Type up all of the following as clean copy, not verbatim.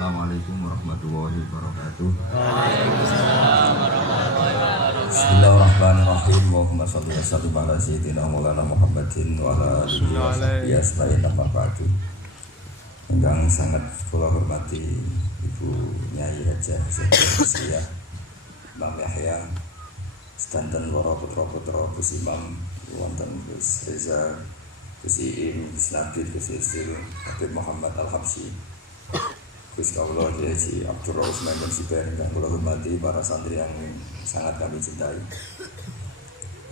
Assalamualaikum warahmatullahi wabarakatuh. Waalaikumsalam warahmatullahi wabarakatuh. Bismillahirrahmanirrahim. Allahumma shalli wa sallim ala sayyidina Maulana Muhammadin wa ala alihi wa sahbihi ajmain. Amma ba'du. Ingkang sangat kula hormati Ibu Nyai Haja Zakia Imam Yahya sedanten para putra-putra Gus Imam wonten Gus Reza, Gus Iim, Gus Nabil, Gus Istil, Habib Muhammad Al-Habsyi, Gus Kaula Haji Abdul Rauf Maimun Sibar, ingkang kula hormati para santri yang sangat kami cintai.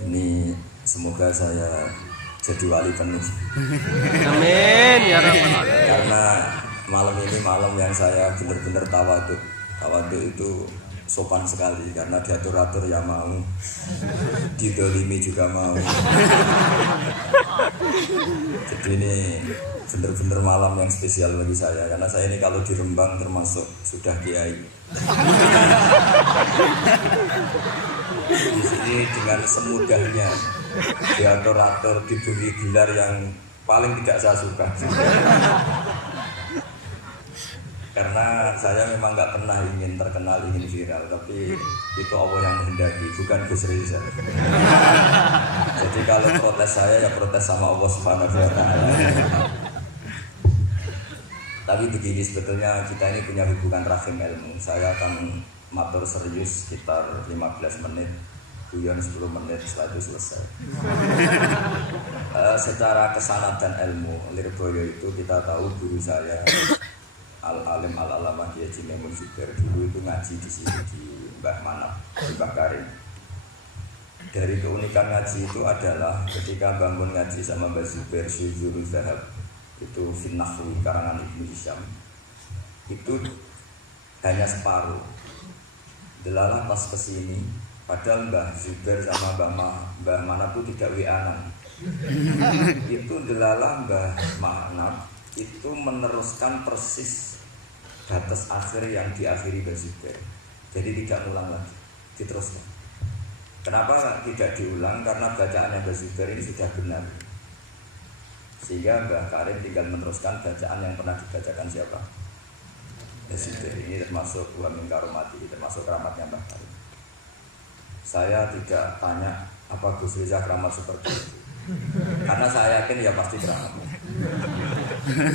Ini semoga saya jadi wali penuh. Amin ya rabbal alamin. Karena malam ini malam yang saya benar-benar tawadhu. Tawadhu itu sopan sekali karena diatur-atur ya mau, didolimi juga mau. Jadi ini benar-benar malam yang spesial bagi saya karena saya ini kalau di Rembang termasuk sudah kiai. Di sini dengan semudahnya diatur-atur, diberi gelar yang paling tidak saya suka. Karena saya memang nggak pernah ingin terkenal, ingin viral, tapi itu Allah yang menghendaki, bukan Gus Reza. Jadi kalau protes saya ya protes sama Allah Subhanahu wa Ta'ala. Tapi begini, sebetulnya kita ini punya hubungan rahim ilmu. Saya akan matur serius sekitar 15 menit, guyon 10 menit, setelah itu selesai. Secara kesanatan ilmu Lirboyo itu kita tahu guru saya Al-Alim Al-Alamah Kiai Haji Maimun Sibar dulu itu ngaji di sini di Mbah Manap, di Mbah Karim. Dari keunikan ngaji itu adalah ketika bangun ngaji sama Mbah Zubair Syuzurul Zahab itu Finnahwi karangan Ibnu Hisham itu hanya separuh. Delalah pas kesini padahal Mbah Zubair sama Mbah Manap itu tidak wianan. Itu delalah Mbah Manap itu meneruskan persis batas akhir yang diakhiri Mbah Zubair. Jadi tidak ulang lagi, diteruskan. Kenapa tidak diulang? Karena bacaannya Mbah Zubair ini sudah benar. Sehingga Mbah Karim tinggal meneruskan bacaan yang pernah dibacakan siapa? Mbah Zubair. Ini termasuk wa min karomati, termasuk keramatnya Mbah Karim. Saya tidak tanya apa Gus Reza keramat seperti itu, karena saya yakin ya pasti keramat.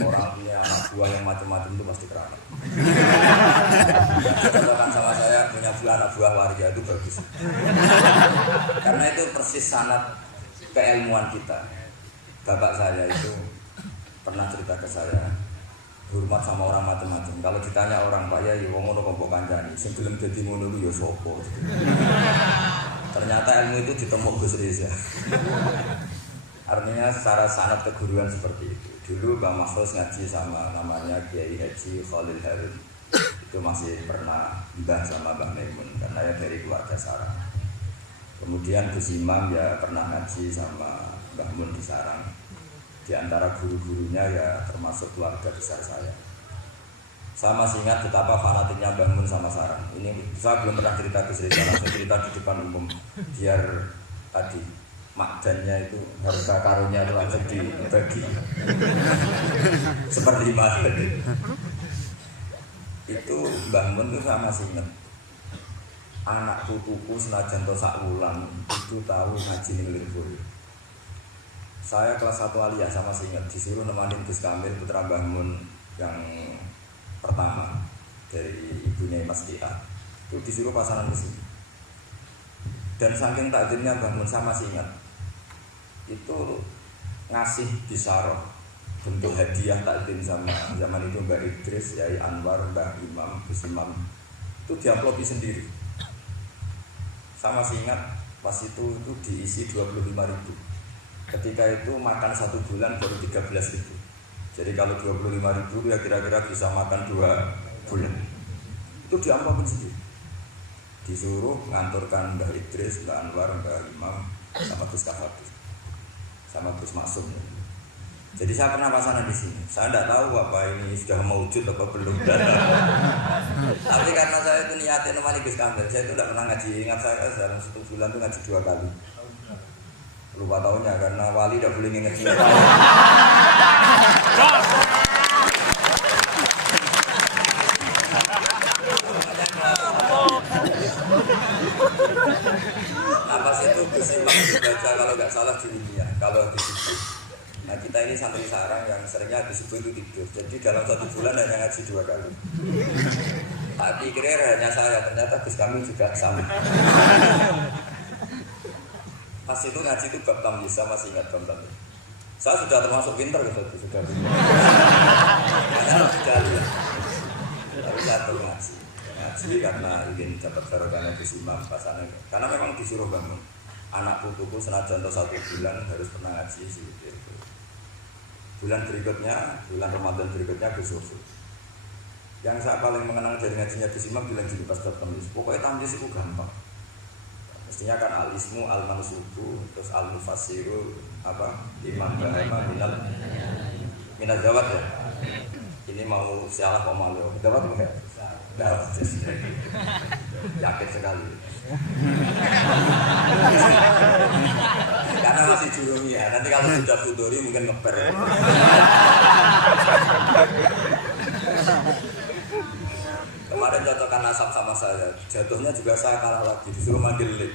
Orang punya anak buah yang macam-macam itu pasti keramat. Contohkan sama saya punya anak buah waria itu bagus. Karena itu persis sanad keilmuan kita. Bapak saya itu pernah cerita ke saya, hormat sama orang macam-macam. Kalau ditanya orang Pak ya, wong ngono kok kancani. Sing gelem dadi ngono ku ya sapa. Ternyata ilmu itu ditemuk Gus Reza. Artinya secara sanad keguruan seperti itu. Dulu Bang Mahfuz ngaji sama namanya Kiai Haji Khalil Harun. Itu masih pernah mbah sama Mbah Maimun karena ya dari keluarga Sarang. Kemudian Gus Imam ya pernah ngaji sama Mbah Mun di Sarang. Di antara guru-gurunya ya termasuk keluarga besar saya. Saya masih ingat betapa fanatiknya Mbah Mun sama Sarang. Ini saya belum pernah cerita Gus Reza, langsung cerita di depan umum biar tadi makdannya itu harga karunnya itu langsung dibagi seperlima. Itu Mbah Mun itu saya masih ingat. Anak putuku senajan to sak wulan itu tahu ngaji ning Lirboyo. Saya kelas 1 aliyah sama masih ingat disuruh nemanin Gus Kamil putra Mbah Mun yang pertama dari ibunya Mas Tia. Itu disuruh pasangan ke sini. Dan saking takdirnya Mbah Mun saya masih ingat. Itu ngasih bisaroh bentuk hadiah takdim sama zaman itu Mbak Idris, Yai Anwar, Mbak Imam, Gus Imam itu diamplopi sendiri. Saya masih ingat pas itu diisi 25.000. Ketika itu makan 1 bulan baru 13.000. Jadi kalau 25.000 ya kira-kira bisa makan 2 bulan. Itu diamplopin sendiri. Disuruh nganturkan Mbak Idris, Mbak Anwar, Mbak Imam sama Gus Kahabis sama Gus Maksum. Jadi saya pernah pasangan di sini. Saya tidak tahu apa ini sudah mewujud apa belum. Tapi karena saya itu niatnya nemani Gus Kamil, saya itu tidak pernah ngaji. Ingat saya dalam 1 bulan itu ngaji 2 kali. Lupa tahunnya karena wali tidak boleh nginget tahun. saya ini santri sarang yang seringnya habis subuh itu tidur. Jadi dalam 1 bulan hanya ngaji 2 kali. Tak pikirnya hanya saya, ternyata Gus kami juga sama. Pas itu ngaji itu bab tamyiz, saya masih ingat bab tamyiz. Saya sudah termasuk pintar gitu, sudah pintar. Hanya sudah lihat. Tapi saya terus ngaji karena ingin dapat barokahnya Gus Imam pasangan. Karena memang disuruh bangun. Anak putuku senajan 1 bulan harus pernah ngaji sih. Bulan berikutnya, bulan Ramadan berikutnya Gus Sofi. Yang saya paling mengenang dari ngajinya Gus Imam bilang gini pas bab tamyiz. Pokoknya tamyiz itu gampang. Mestinya kan al-ismu, al-mansubu, terus al-mufassiru, imam bahama minal jawad ya. Ini mau sialah kok malu. Jawad enggak? Jawad. Yakin sekali. Karena masih jurumi ya. Nanti kalau sudah fudori mungkin ngeper. Kemarin cocokkan nasab sama saya, jatuhnya juga saya kalah lagi, disuruh manggil lip.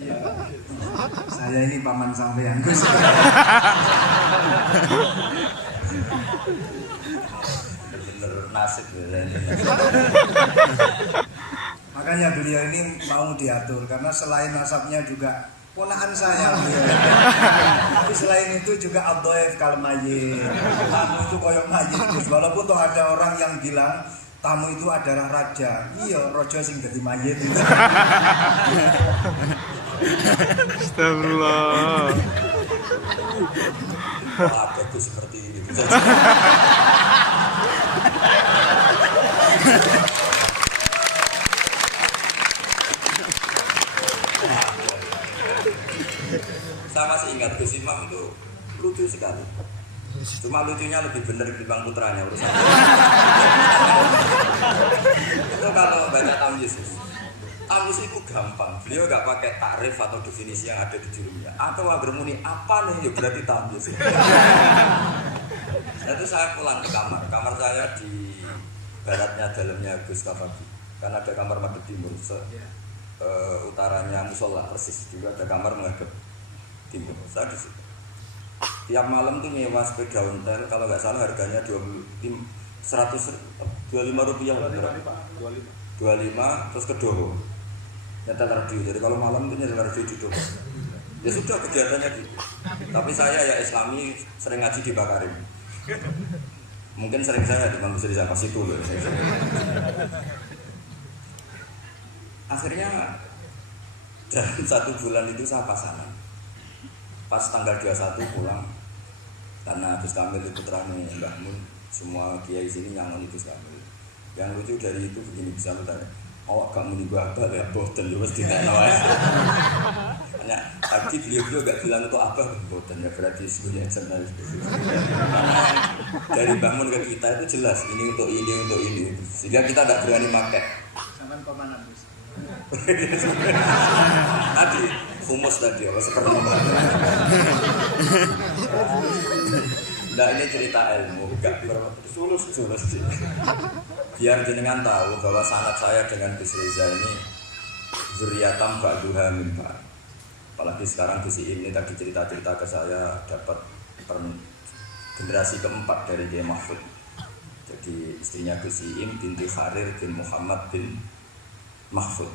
Ya. Saya ini paman sampean Gus. Bener nasib ya. Makanya beliau ini mau diatur karena selain nasabnya juga ponakan saya. Tapi selain itu juga ad-dhaif kal mayyit. Tamu itu koyok mayyit. Walaupun toh ada orang yang bilang tamu itu adalah raja. Iya, raja sing dadi mayit. Astagfirullah. Ada tuh seperti ini. Saya masih ingat Gus Imam itu lucu sekali. Cuma lucunya lebih benar dibanding putranya urusan. Itu kalau baca tamyiz. Tamyiz itu gampang. Beliau nggak pakai takrif atau definisi yang ada di jurumnya. Atau bermuni apa nih? Ya berarti tamyiz. Itu saya pulang ke kamar. Kamar saya di baratnya dalamnya Gus Kafaki. Karena ada kamar madhep timur. Utaranya musola persis juga ada kamar menghadap timur. Saya di situ. Tiap malam tuh nyewa sepeda ontel, kalau nggak salah harganya 125 rupiah lah, 25 terus ke Doro nyetel radio. Jadi kalau malam tuh nyetel radio di Doro. Ya sudah kegiatannya gitu. Tapi saya ya Islami sering ngaji di Bakarim. Mungkin sering saya memang bisa disapa situ loh. Akhirnya dalam 1 bulan itu saya pasangan. Pas tanggal 21 pulang karena Gus Kamil itu putranya Mbah Mun, semua kiai sini nyangon Gus Kamil. Yang lucu dari itu begini, bisa bertanya, awak gak muni abah ya boten terus ditanya wae. Hanya tadi beliau gak bilang untuk abah boten ya, berarti sebenarnya jurnalis. Dari Mbah Mun ke kita itu jelas ini untuk ini, sehingga kita gak berani pakai. Sampai komandan Gus. Tadi humus tadi apa seperti itu. Nah ini cerita ilmu, enggak sulus. Biar jenengan tahu bahwa sanad saya dengan Gus Reza ini zuriatam ba'duha min ba'd. Apalagi sekarang Gus Iim ini tadi cerita-cerita ke saya dapat generasi keempat dari Kiai Mahfud. Jadi istrinya Gus Iim binti Kharir bin Muhammad bin Mahfud.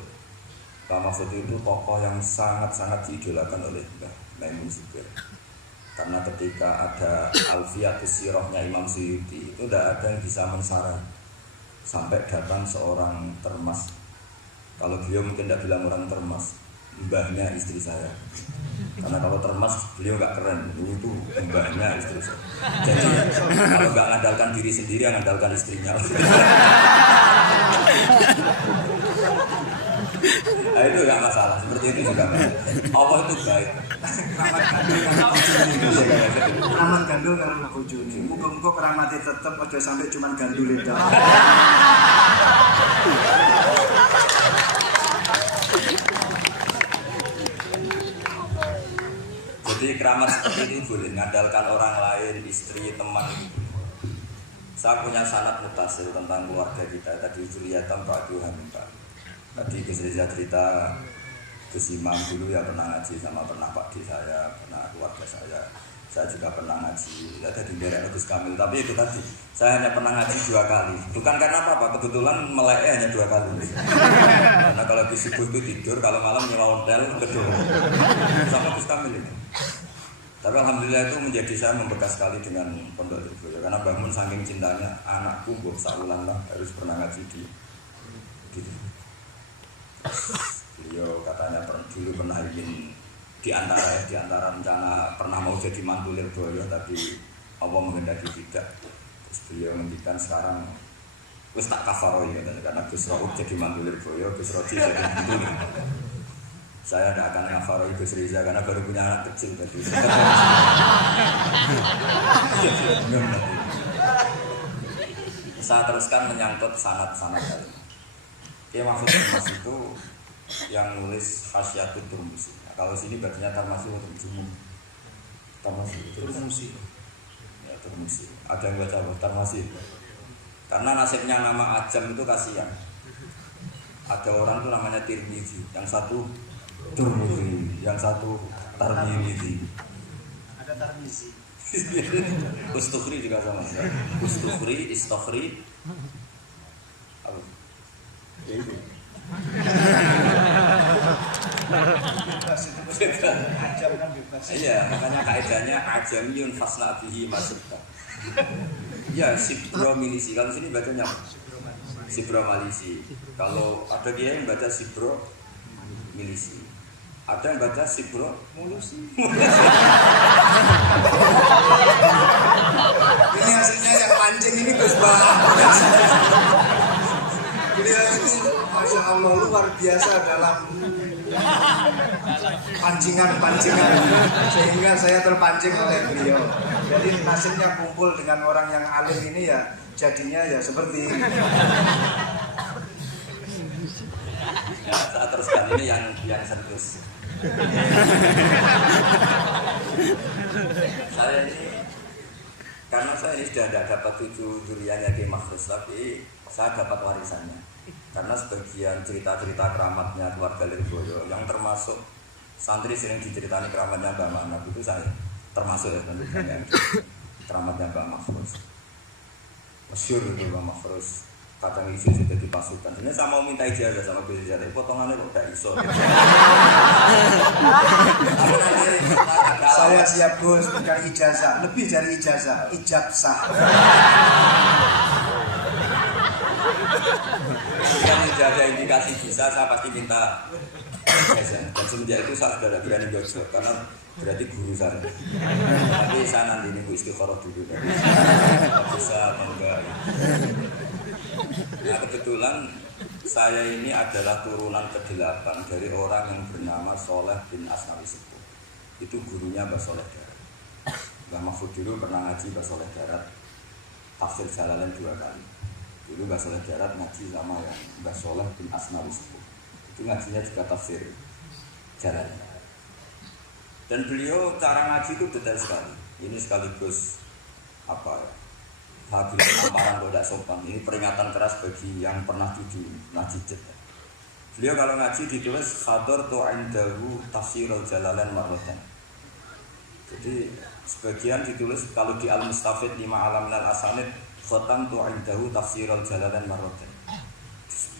Pak Mahfud itu tokoh yang sangat-sangat diidolakan oleh Mbah Maimun Zubair. Karena ketika ada Alfiyatus Sirahnya Imam Suyuti itu tidak ada yang bisa mensarah sampai datang seorang termas. Kalau beliau mungkin tidak bilang orang termas, mbahnya istri saya. Karena kalau termas beliau nggak keren, itu mbahnya istri saya. Jadi kalau nggak mengandalkan diri sendiri, yang mengandalkan istrinya. Nah itu nggak masalah, seperti itu juga. Allah itu baik. Aman gandul karena bojone. Muga-muga keramatnya tetep aja sampai cuman gandul itu. Jadi keramat seperti ini boleh mengandalkan orang lain, istri, teman. Saya punya sanad mutasil tentang keluarga kita. Tadi Zuriatam ba'duha min ba'd. Tadi Gus Reza cerita Gus Imam dulu ya pernah ngaji sama pernah Pak Di saya, pernah keluarga saya. Saya juga pernah ngaji, ada di daerah Gus Kamil. Tapi itu tadi, saya hanya pernah ngaji 2 kali. Bukan karena apa-apa, kebetulan meleknya hanya 2 kali. Karena kalau di subuh itu tidur, kalau malam nyewa hotel kedua. Sama Gus Kamil itu. Tapi alhamdulillah itu menjadi saya membekas sekali dengan Pondok Lirboyo. Karena bangun saking cintanya, anakku buat saulan lah harus pernah ngaji di gitu. Beliau katanya dulu pernah ingin di antara rencana pernah mau jadi mantu Lirboyo, tapi Allah menghendaki tidak. Terus beliau ngendikan sekarang wis tak kafaroi katanya, karena Gus Raub jadi mantu Lirboyo, Gus Rodi jadi mantu. Saya tidak akan kafaroi Gus Riza karena baru punya anak kecil tadi. Saya teruskan menyangkut sanad-sanad tadi. Ya maksudnya Mas itu yang nulis Hasyatul Turmusi. Kalau sini bacanya Tarmasi atau Jumum? Turmusi. Ya Turmusi. Ada yang baca apa? Tarmasi. Karena nasibnya nama Ajam itu kasihan. Ada orang itu namanya Tirmizi, yang satu Turmuzi, yang satu Tarmizi. Ada Tarmizi. Ustukhri juga sama. Ustukhri, Istokhri. Apa? Ya itu. Bebas itu ajam kan bebas. Iya, makanya kaidahnya ajamiyun fasna bihi masukta. Ya, Sibro Milisi. Kalau sini bacanya Sibro Malisi. Kalau ada dia yang baca Sibro Milisi. Ada yang baca Sibro Mulusi. Ini hasilnya yang pancing ini Gus Bah. Beliau ini Masya Allah luar biasa dalam pancingan sehingga saya terpancing oleh beliau. Jadi nasibnya kumpul dengan orang yang alim ini ya jadinya ya seperti ini. Ya, saat terus kali ini yang serius. Saya ini karena saya ini sudah tidak dapat cucu duriannya Kiai Makhrus, tapi saya dapat warisannya. Karena sebagian cerita-cerita keramatnya keluarga Lirboyo yang termasuk santri sering diceritani keramatnya Mbak Manap itu saya termasuk ya tentu saja keramatnya Mbak Makhrus. Masyhur itu Mbak Makhrus. Kadang isu sudah dipasukan. Sebenarnya saya mau minta ijazah sama Gus Rizal, potongannya kok gak iso. Saya siap Gus, bukan ijazah, lebih dari ijazah, ijabsah. Kalau tidak ada indikasi bisa, saya pasti minta ijazah. Dan semenjak itu saya sudah tidak berani gosok karena berarti guru saya. Tapi saya nanti ini Bu istikharah dulu. Bisa atau enggak? Nah kebetulan saya ini adalah turunan ke-8 dari orang yang bernama Soleh bin Asnawi Sepuh. Itu gurunya Mbah Soleh Darat. Mbah Mahfud dulu pernah ngaji Mbah Soleh Darat tafsir Jalalain 2 kali. Dulu Mbah Soleh Darat ngaji sama yang Mbah Soleh bin Asnawi Sepuh. Itu ngajinya juga tafsir Jalalain. Dan beliau cara ngaji itu detail sekali. Ini sekaligus apa ya? Habis amaran tidak sopan. Ini peringatan keras bagi yang pernah cuci ngaji. Beliau kalau ngaji ditulis khadar tu indahu tafsirul jalalain marratan. Jadi sebagian ditulis kalau di Al-Mustafid 5 alam minal asanid khatam tu indahu tafsirul jalalain marratan.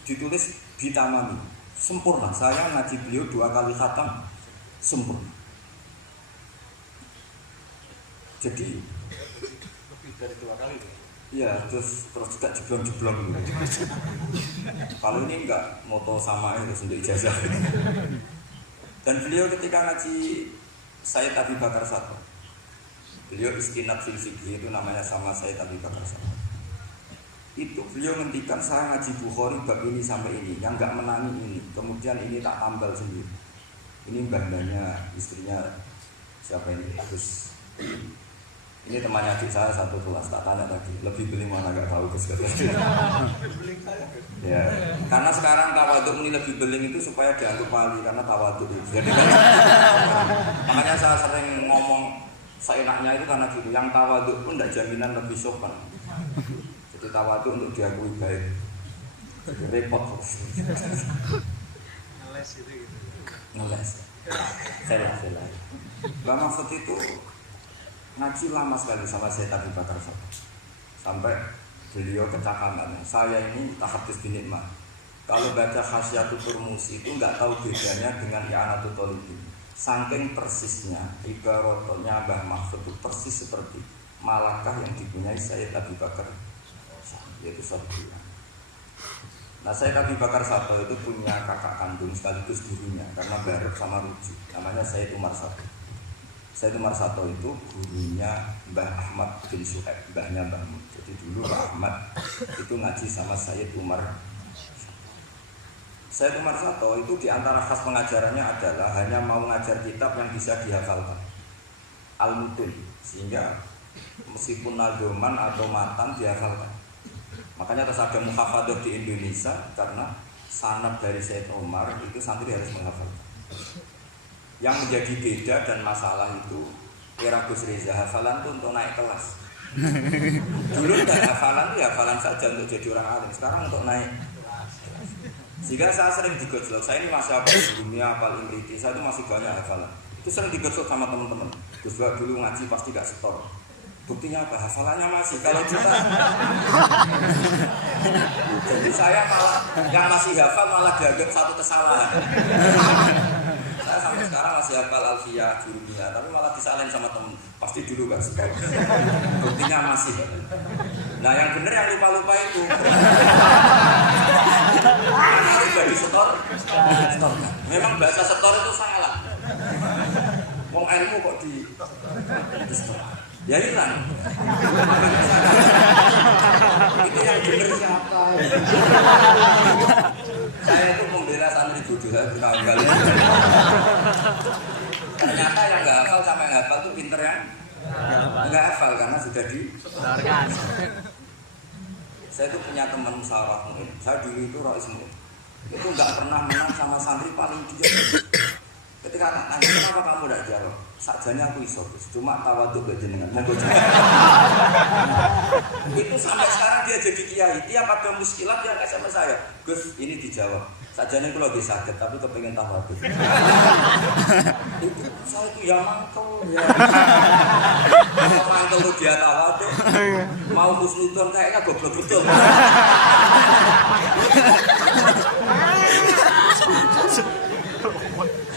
Ditulis bitamami sempurna. Saya ngaji beliau 2 kali khatam sempurna. Jadi lebih dari 2 kali. Ya, terus juga jeblong-jeblong gitu. Kalau ini enggak moto sama itu untuk ijazah. Dan beliau ketika ngaji Sayyid Abi Bakar Satu, beliau istinad fil fikih itu namanya sama Sayyid Abi Bakar Satu. Itu beliau ngendikan saya ngaji Bukhari bab ini sampai ini, yang enggak menangi ini, kemudian ini tak tambal sendiri. Ini mbah-mbahnya istrinya siapa ini? Terus ini temannya adik saya satu kelas, tak tanya tadi lebih beli mana gak tahu Gus. Ya, karena sekarang tawaduk ini lebih beling itu supaya dianggap wali karena tawaduk itu. Jadi kan, makanya saya sering ngomong seenaknya itu karena gitu. Yang tawaduk pun tidak jaminan lebih sopan. Jadi tawaduk untuk diakui baik. Jadi repot. Ngeles itu gitu. Ngeles. Saya. Mbak Mahfud itu ngaji lama sekali sama saya Abu Bakar sampai beliau kecakapan. Saya ini tahadus bin nikmah. Kalau baca Khasyatul Turmusi itu nggak tahu bedanya dengan I'anatul Thalibin. Saking persisnya ibaratnya Mbah Mahfud itu persis seperti malakah yang dipunyai Sayyid Abu Bakar, yaitu Sabri. Nah, Sayyid Abu Bakar Sato itu punya kakak kandung sekaligus gurunya karena bareng sama Ruji, namanya Sayyid Umar Sato. Sayyid Umar Sato itu gurunya Mbah Ahmad bin Suhaib, mbahnya Mbah Mun. Jadi dulu Mbah Ahmad itu ngaji sama Sayyid Umar. Sayyid Umar Sato itu diantara khas pengajarannya adalah hanya mau ngajar kitab yang bisa dihafalkan, al-mutun, sehingga meskipun nagoman atau matan dihafalkan. Makanya terus ada muhafadzah di Indonesia karena sanad dari Sayyid Umar itu santri harus menghafalkan. Yang menjadi beda dan masalah itu era Gus Reza, hafalan itu untuk naik kelas. Dulu tidak hafalan itu hafalan saja untuk jadi orang alim, sekarang untuk naik. Sehingga saya sering digojlok, saya ini masih hafal dunia, hafal imriti, saya itu masih banyak hafalan. Itu sering digojlok sama teman-teman. Gus dulu ngaji pasti gak setor. Buktinya apa? Hafalannya masih. Kalau kita jadi saya malah yang masih hafal malah dianggap satu kesalahan. Saya sampai sekarang masih hafal Alfiyah, Jurumiyah, tapi malah disalahin sama temen. Pasti dulu gak setor. Buktinya masih. Nah yang bener yang lupa-lupa itu. Karena udah di setor. Memang bahasa setor itu salah. Wong ilmu kok di setor. Ya hilang. Itu yang bener siapa? Saya itu membela santri bodoh, saya berkali-kali. Ternyata yang nggak hafal sama yang hafal itu pinter ya. Nggak hafal karena sudah disetorkan. Saya itu punya teman musyawarah mu'in. Saya dulu itu Rais Mu'in. Itu nggak pernah menang sama santri paling dia. Ketika tanya kenapa kamu tidak jawab, sakjane aku iso, cuma tawaduk gak jenengan. Monggo jawab. Itu sampai sekarang dia jadi kiai. Tiap ada muskilat yang sama saya, Gus ini dijawab. Sakjane kula nggih saged, tapi kepengin tawaduk. Itu saya itu ya mangkel ya. Kalau mangkel dia tawaduk, mau husnudon kayaknya goblok betul.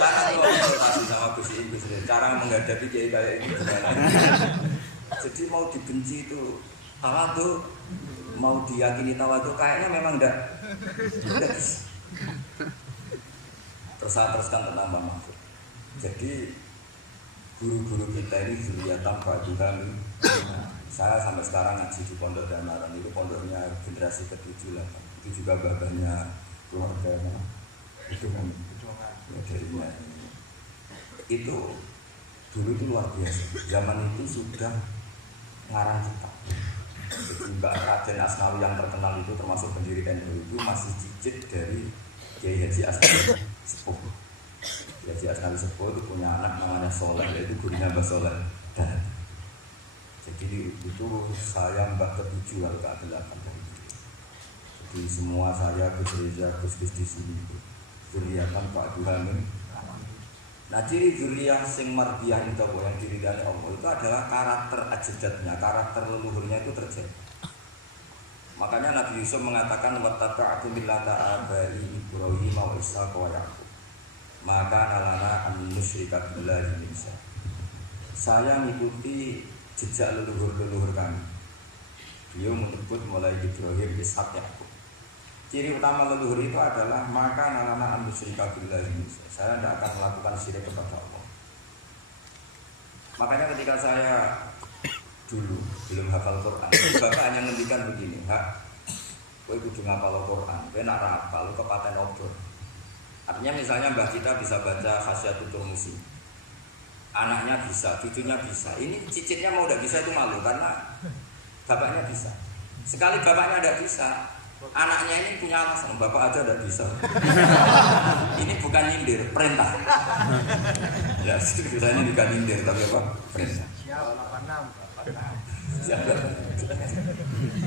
Karena kalau konsultasi sama Gus cara menghadapi kiai kayak ini gimana? Jadi mau dibenci itu tawadhu, mau diyakini tawadhu kayaknya memang enggak. Terus saya teruskan tentang Mbah Mahfud. Jadi guru-guru kita ini zuriyatan Pak Juhami. Saya sampai sekarang ngaji di Pondok Damaran, itu pondoknya generasi ke-7 lah. Itu juga babahnya keluarganya. Itu kan jadinya itu dulu itu luar biasa. Zaman itu sudah ngarang kitab. Jadi Mbak Raden Asnawi yang terkenal itu termasuk pendiri NU itu masih cicit dari Kiai Haji Asnawi Sepuh. Kiai Haji Asnawi Sepuh itu punya anak namanya Soleh, yaitu gurunya Mbak Soleh. Dan jadi itu saya Mbak ke-7 atau ke-8 dari itu. Jadi semua saya Gus Reza, Gus di sini itu zuriyatan Pak Duhamin. Nah ciri zuriyah sing marbiyah itu yang diridani Allah itu adalah karakter ajadatnya, karakter leluhurnya itu terjaga. Makanya Nabi Yusuf mengatakan wattaba'tu millata abai Ibrahim wa Ishaq wa Yaqub. Maka nalana an musyrika billahi min syai. Saya mengikuti jejak leluhur-leluhur kami. Beliau menyebut mulai Ibrahim, Ishaq, Yaqub. Ciri utama leluhur itu adalah maka nalana an-musyrika billahi. Saya tidak akan melakukan syirik kepada Allah. Makanya ketika saya dulu belum hafal Quran, bapak hanya ngendikan begini, "Hak, kowe kudu ngapal Quran, kowe nak hafal kepaten obor." Artinya misalnya mbah kita bisa baca Khasyatul Turmusi. Anaknya bisa, cucunya bisa. Ini cicitnya mau tidak bisa itu malu karena bapaknya bisa. Sekali bapaknya tidak bisa, anaknya ini punya alasan, bapak aja tidak bisa. Ini bukan nyindir, perintah. Ya, kita ini bukan nyindir, tapi apa? Perintah.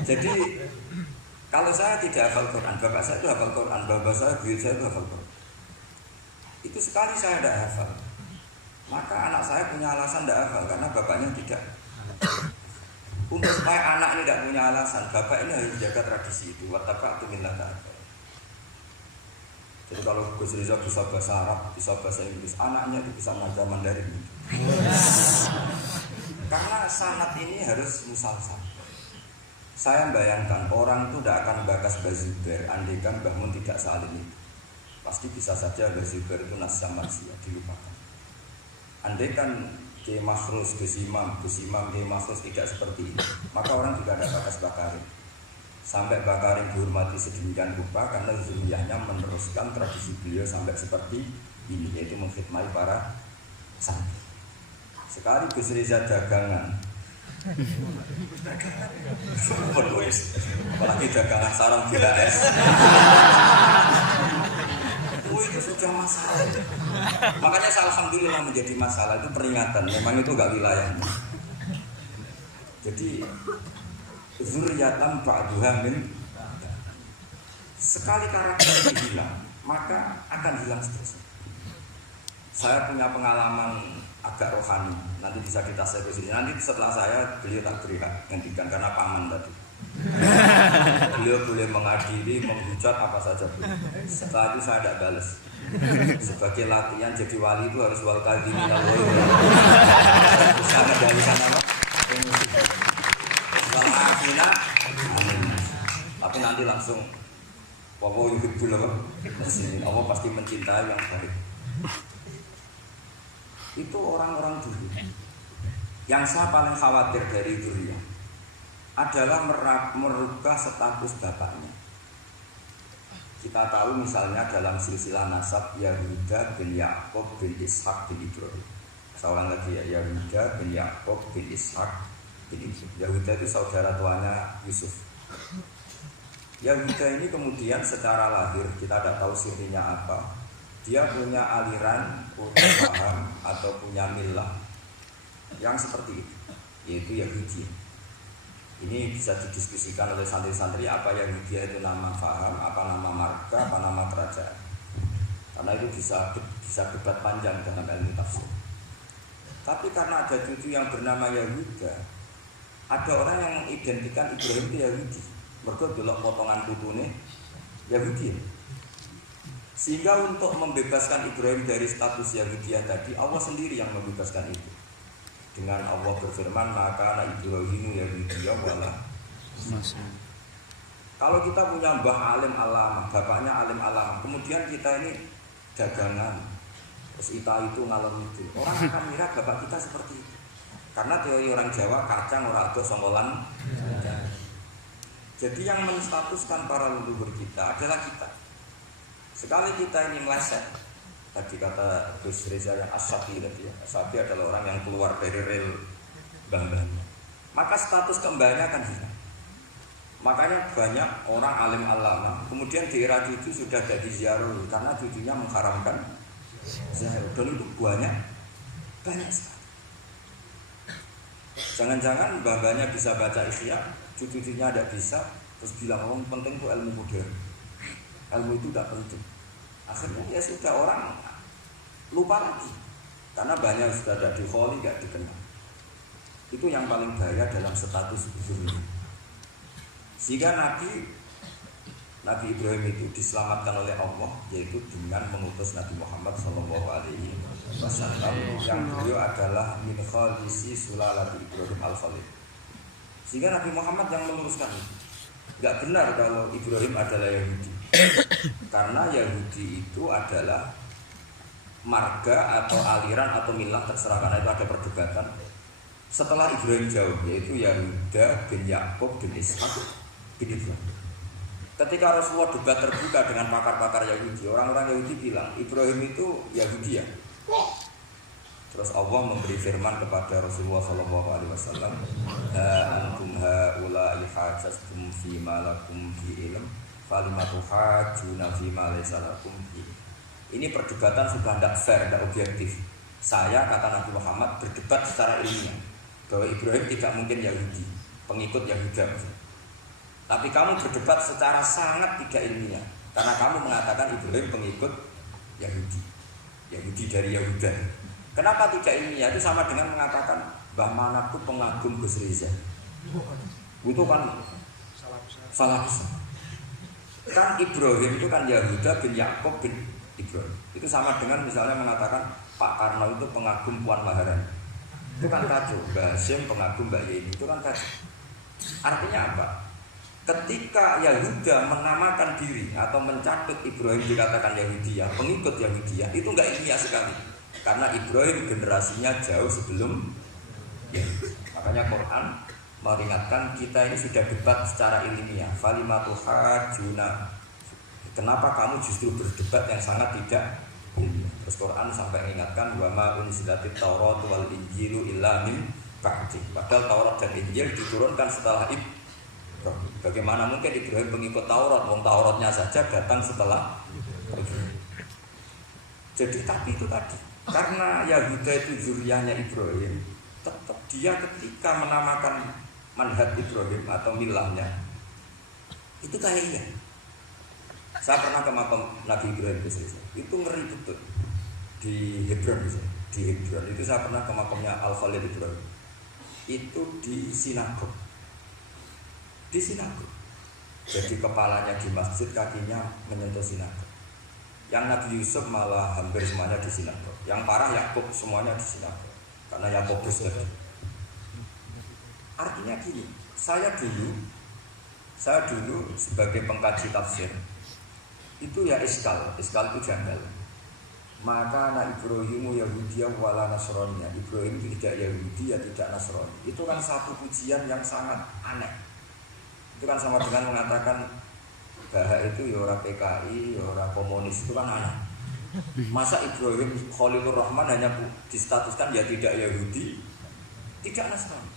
Jadi kalau saya tidak hafal Quran, bapak saya itu hafal Quran, bapak saya, buyut saya itu hafal Quran. Itu sekali saya tidak hafal, maka anak saya punya alasan tidak hafal karena bapaknya tidak Untuk supaya anak ini tidak punya alasan, bapak ini harus jaga tradisi itu. Wattaqatu millata. Jadi kalau Gus Rizal bisa bahasa Arab, bisa bahasa Inggris, anaknya itu bisa ngajar Mandarin. Karena sanad ini harus musalsal. Saya bayangkan orang itu tidak akan bakas Bazubair andaikan Mbah Mun tidak saling itu. Pasti bisa saja Bazubair itu nasab manusia dilupakan. Andaikan Kiai Makhrus, Gus Imam Kiai Makhrus tidak seperti itu, maka orang juga ada bakas Bakarin. Sampai Bakarin dihormati sedemikian rupa karena zuriyahnya meneruskan tradisi beliau sampai seperti ini, yaitu mengkhidmati para santri. Sekali Gus Reza dagangan, apalagi dagangan sarang BHS, itu sudah masalah. Makanya saya alhamdulillah menjadi masalah itu peringatan. Memang itu enggak wilayahnya. Jadi zuriyatan ba'duha min, sekali karakter hilang, maka akan hilang seterusnya. Saya punya pengalaman agak rohani, nanti bisa kita share ke sini. Nanti setelah saya, beliau tak beri hak ngendikan karena paman tadi. Beliau boleh mengadili, menghujat apa saja boleh. Setelah itu saya tidak balas. Sebagai latihan jadi wali itu harus wal kadhimin bisa mengendalikan apa? Emosi. Tapi nanti langsung Allah yuhibbul muslimin. Allah pasti mencintai yang baik. Itu orang-orang dulu. Yang saya paling khawatir dari dzurriyyah adalah merubah status bapaknya. Kita tahu misalnya dalam silsilah nasab Yahuda bin Ya'qub bin Ishaq bin Ibrahim. Seorang lagi ya, Yahuda bin Ya'qub bin Ishaq bin Ibrahim. Yahuda itu saudara tuanya Yusuf. Yahuda ini kemudian secara lahir kita tidak tahu sirinya apa. Dia punya aliran, punya paham atau punya milah yang seperti itu, yaitu Yahudi. Ini bisa didiskusikan oleh santri-santri apa Yahudi itu nama paham, apa nama marga, apa nama kerajaan. Karena itu bisa debat panjang dalam ilmu tafsir. Tapi karena ada cucu yang bernama Yahuda, ada orang yang mengidentikan Ibrahim itu Yahudi. Mereka delok potongan putune Yahudi. Sehingga untuk membebaskan Ibrahim dari status Yahudiyah tadi, Allah sendiri yang membebaskan itu. Dengan Allah berfirman, maka anak Ibrahim Yahudiyah wala. Kalau kita punya mbah alim alam, bapaknya alim alam, kemudian kita ini dagangan, terus kita itu ngalor itu, orang akan mengira bapak kita seperti itu. Karena teori orang Jawa kacang ora ado songgolan. Jadi yang menstatuskan para leluhur kita adalah kita. Sekali kita ini meleset, tadi kata Gus Reza yang As-Safi tadi ya, As-Safi adalah orang yang keluar dari rel mbah-mbahnya, maka status kembahnya akan hilang. Makanya banyak orang alim alama kemudian di era cucu sudah jadi ziarul karena cucunya mengharamkan ziarul, dan itu banyak sekali. Jangan-jangan mbah-mbahnya bisa baca Ihya, cucu-cucunya tidak bisa, terus bilang orang penting itu ilmu modern. Ilmu itu tidak penting. Akhirnya ya sudah orang lupa lagi karena banyak sudah ada di kholi tidak dikenal. Itu yang paling bahaya dalam status dzurriyyah. Sehingga Nabi Ibrahim itu diselamatkan oleh Allah, yaitu dengan mengutus Nabi Muhammad SAW yang beliau adalah min khalisi sulalati Ibrahim al-Khalil. Sehingga Nabi Muhammad yang meluruskan itu. Gak benar kalau Ibrahim adalah Yahudi. Karena Yahudi itu adalah marga atau aliran atau milah, terserah, karena itu ada perdebatan. Setelah Ibrahim jauh, yaitu Yahuda bin Ya'qub bin Ishaq bin Ibrahim. Ketika Rasulullah debat terbuka dengan pakar-pakar Yahudi, orang-orang Yahudi bilang Ibrahim itu Yahudi ya. Terus Allah memberi firman kepada Rasulullah SAW, antum haula'i hajjtum fi ma lakum fi ilm falimatu hajjuna fi ma laysa lakum fi. Ini perdebatan sudah tidak fair, tidak objektif. Saya, kata Nabi Muhammad, berdebat secara ilmiah bahwa Ibrahim tidak mungkin Yahudi, pengikut Yahuda. Tapi kamu berdebat secara sangat tidak ilmiah karena kamu mengatakan Ibrahim pengikut Yahudi dari Yahuda. Kenapa tidak ilmiah? Itu sama dengan mengatakan Mbah Manaf itu pengagum Gus Riza. Itu kan salah besar. Kan Ibrahim itu kan Yahuda bin Yakub bin Ibrahim. Itu sama dengan misalnya mengatakan Pak Karno itu pengagum Puan Maharani. Itu kan kacau. Mbah Hasyim pengagum Mbak Yeni. Itu kan kacau. Artinya apa? Ketika Yahuda menamakan diri atau mencatut Ibrahim dikatakan Yahudiyah, pengikut Yahudiyah, itu enggak ilmiah sekali. Karena Ibrahim generasinya jauh sebelum Yahudi. Makanya Quran meringatkan kita ini sudah debat secara ilmiah. Falimatuhajuna. Kenapa kamu justru berdebat yang sangat tidak ilmiah? Terus Quran sampai mengingatkan wa ma unzilatit Taurat wal Injilu illa min ba'di. Padahal Taurat dan Injil diturunkan setelah Ibrahim. Bagaimana mungkin Ibrahim pengikut Taurat? Wong Tauratnya saja datang setelah Ibrahim. Jadi tapi itu tadi. Karena Yahuda itu zuriyahnya Ibrahim, tetap dia ketika menamakan manhaj Ibrahim atau milahnya itu kayak iya. Saya pernah ke makam Nabi Ibrahim itu ngeri betul di Hebron di Hebron itu saya pernah ke makamnya Al Khalil Ibrahim itu di sinagog jadi kepalanya di masjid kakinya menyentuh sinagog. Yang Nabi Yusuf malah hampir semuanya di sinagog. Yang parah Yakub semuanya di sinagog karena Yakobus tadi. Artinya gini, saya dulu sebagai pengkaji tafsir itu ya iskal itu janggal. Maka anak Ibrahimu Yahudiyah wala Nasraniya. Ibrahim itu tidak Yahudi ya tidak Nasrani. Itu kan satu pujian yang sangat aneh. Itu kan sama dengan mengatakan Bahak itu ya orang PKI, ya orang komunis, itu kan aneh. Masa Ibrahim Khalilur Rahman hanya distatuskan ya tidak Yahudi, tidak Nasrani.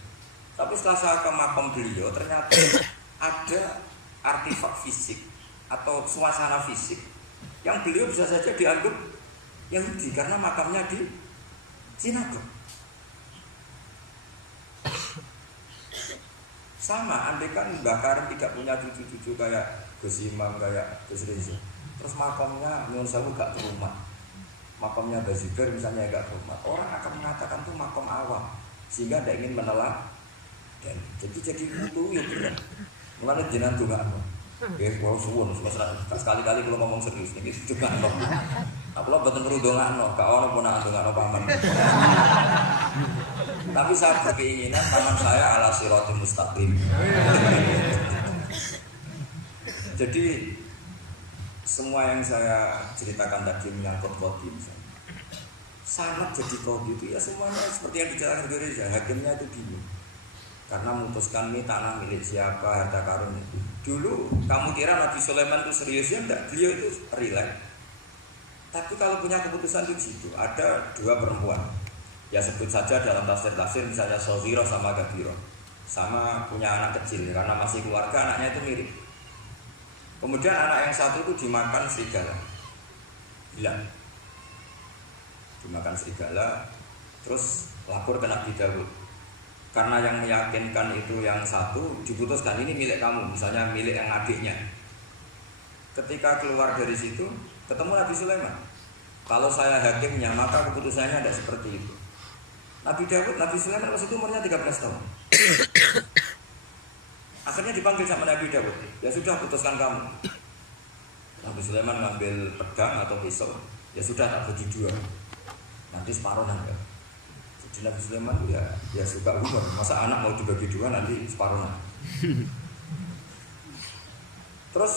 Tapi setelah saya ke makam beliau, ternyata ada artefak fisik atau suasana fisik yang beliau bisa saja dianggap Yahudi karena makamnya di sinagog. Sama, andai kan Mbah Karim tidak punya cucu-cucu kayak Gus Imam, kayak Gus Riza, terus makamnya nyuwun sewu gak terhormat, makamnya Mbah Zubair misalnya gak terhormat, orang akan mengatakan itu makam awam sehingga tidak ingin menelan. Dan jadi itu ya berat. Mulane jenengan donga. Nggih, kula suwun sekali-kali kalau ngomong serius niki juga kok. Aku lho mboten perlu dongakno, gak ono ponakan dongakno paman. Tapi saya berkeinginan paman saya ala siratal mustaqim. Jadi semua yang saya ceritakan tadi menyangkut qadim. Sanad jadi qadim itu ya semuanya seperti yang dijelaskan Reza, hakimnya itu bingung. Karena memutuskan ini tanah milik siapa, harta karun itu. Dulu kamu kira Nabi Sulaiman itu serius ya enggak? Beliau itu relax. Tapi kalau punya keputusan di situ ada dua perempuan. Ya sebut saja dalam tafsir-tafsir misalnya Sohiro sama Gabiro. Sama punya anak kecil karena masih keluarga anaknya itu mirip. Kemudian anak yang satu itu dimakan serigala. Hilang. Dimakan serigala. Terus lapor ke Nabi Daud. Karena yang meyakinkan itu yang satu diputuskan ini milik kamu, misalnya milik yang adiknya. Ketika keluar dari situ ketemu Nabi Sulaiman. Kalau saya hakimnya maka keputusannya tidak seperti itu. Nabi Sulaiman waktu itu umurnya 13 tahun. Akhirnya dipanggil sama Nabi Daud. Ya sudah putuskan kamu. Nabi Sulaiman ngambil pedang atau pisau. Ya sudah tak bagi dua. Nanti separuh nanti. Nabi Sulaiman ya suka humor. Masa anak mau dibagi dua nanti separuh. Terus